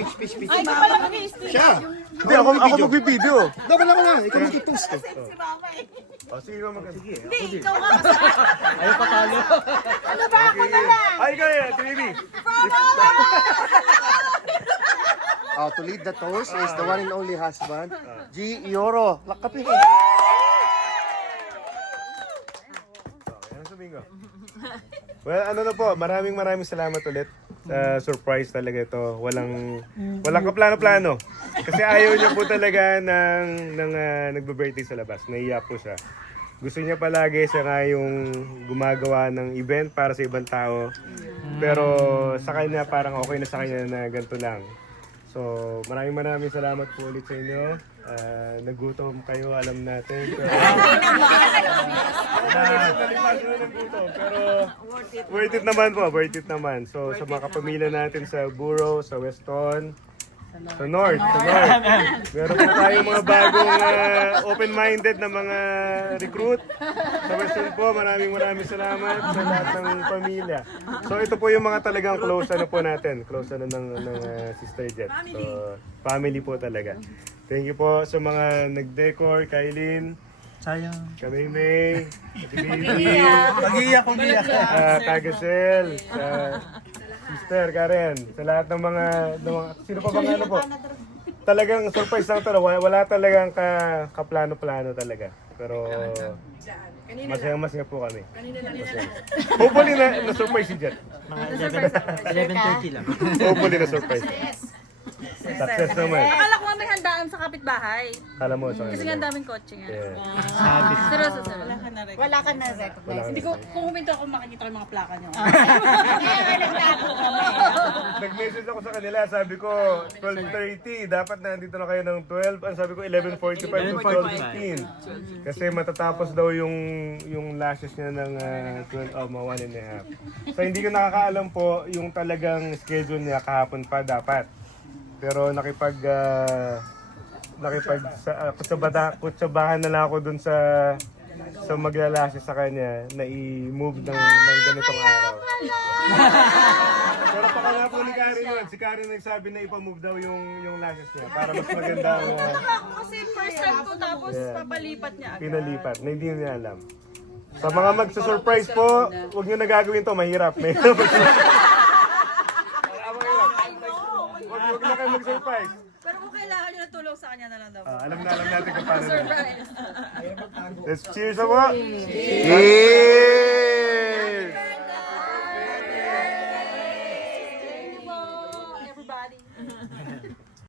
Ay, ikaw pala mag-i-speak. Siya. Hindi, ako magbibideo. Dapat ako na, ikaw mag-post to. Si Mama eh. Sige ka sige. Hindi, ikaw nga masarap. Ayaw pa talo. Ano ba ako na lang? Ay, kaya, TV. To lead the toast is the one and only husband, G. Ioro. Lakapin ko. Yan sa bingo. Well, ano na po, maraming salamat ulit. Surprise talaga ito. Walang kaplano-plano. Kasi ayaw niya po talaga ng nagbe-birthday sa labas. Naiya po siya. Gusto niya palagi siya nga yung gumagawa ng event para sa ibang tao. Pero sa kanya parang okay na sa kanya na ganito lang. So, maraming salamat po ulit sa inyo. Nagutom kayo, alam natin. Pero, pero worth it naman po, worth it naman. So, sa mga kapamilya natin sa Buro, sa Weston, sa North. Meron po tayong mga bagong open-minded na mga recruit. Sa Western po, maraming salamat sa lahat ng pamilya. So ito po yung mga talagang close po natin. Close ng Sister Jet. So family po talaga. Thank you po sa mga nag-decor, Kailin. Sayang. Kami May, Mag-iiyak ko niya. Kagasel, Sister Karen, sa lahat ng mga sino pa bang ano po? Talagang surprise lang to. Wala talagang kaplano-plano talaga. Pero masaya po kami. Hopefully na surprise si Jet. Mga 11:30 lang. Hopefully na surprise. Success naman. Akala ko nga may handaan sa kapitbahay. Kala mo sa Kasi nga ang daming kotse nga. Yeah. Sabi. Seryoso. Wala ka na recognize. Hindi ko, kung huminto ako makikita ko yung mga plaka niyo. Kaya nagtago kami. Nag-message ako sa kanila, sabi ko 12:30, dapat nandito na kayo ng 12. Ang sabi ko 11:45 to 12:15. Kasi matatapos daw yung lashes niya ng 1 and a half. So hindi ko nakakaalam po yung talagang schedule niya kahapon pa dapat. Pero kutsabahan na lang ako dun sa maglalashes sa kanya na i-move ng ganitong araw. Pero pakala po ni Karen yun. Si Karen nagsabi na ipamove daw yung lashes niya para mas maganda ang Kasi first time ko tapos papalipat niya agad. pinalipat na hindi niya alam. Sa mga magsa-surprise po, huwag niyo na gagawin to, mahirap. Huwag na kayo mag-surprise. Pero kung kailangan niyo ng tulong sa kanya na lang daw. Alam natin kung paano na. Surprise. Let's cheers po! Cheers! Everybody.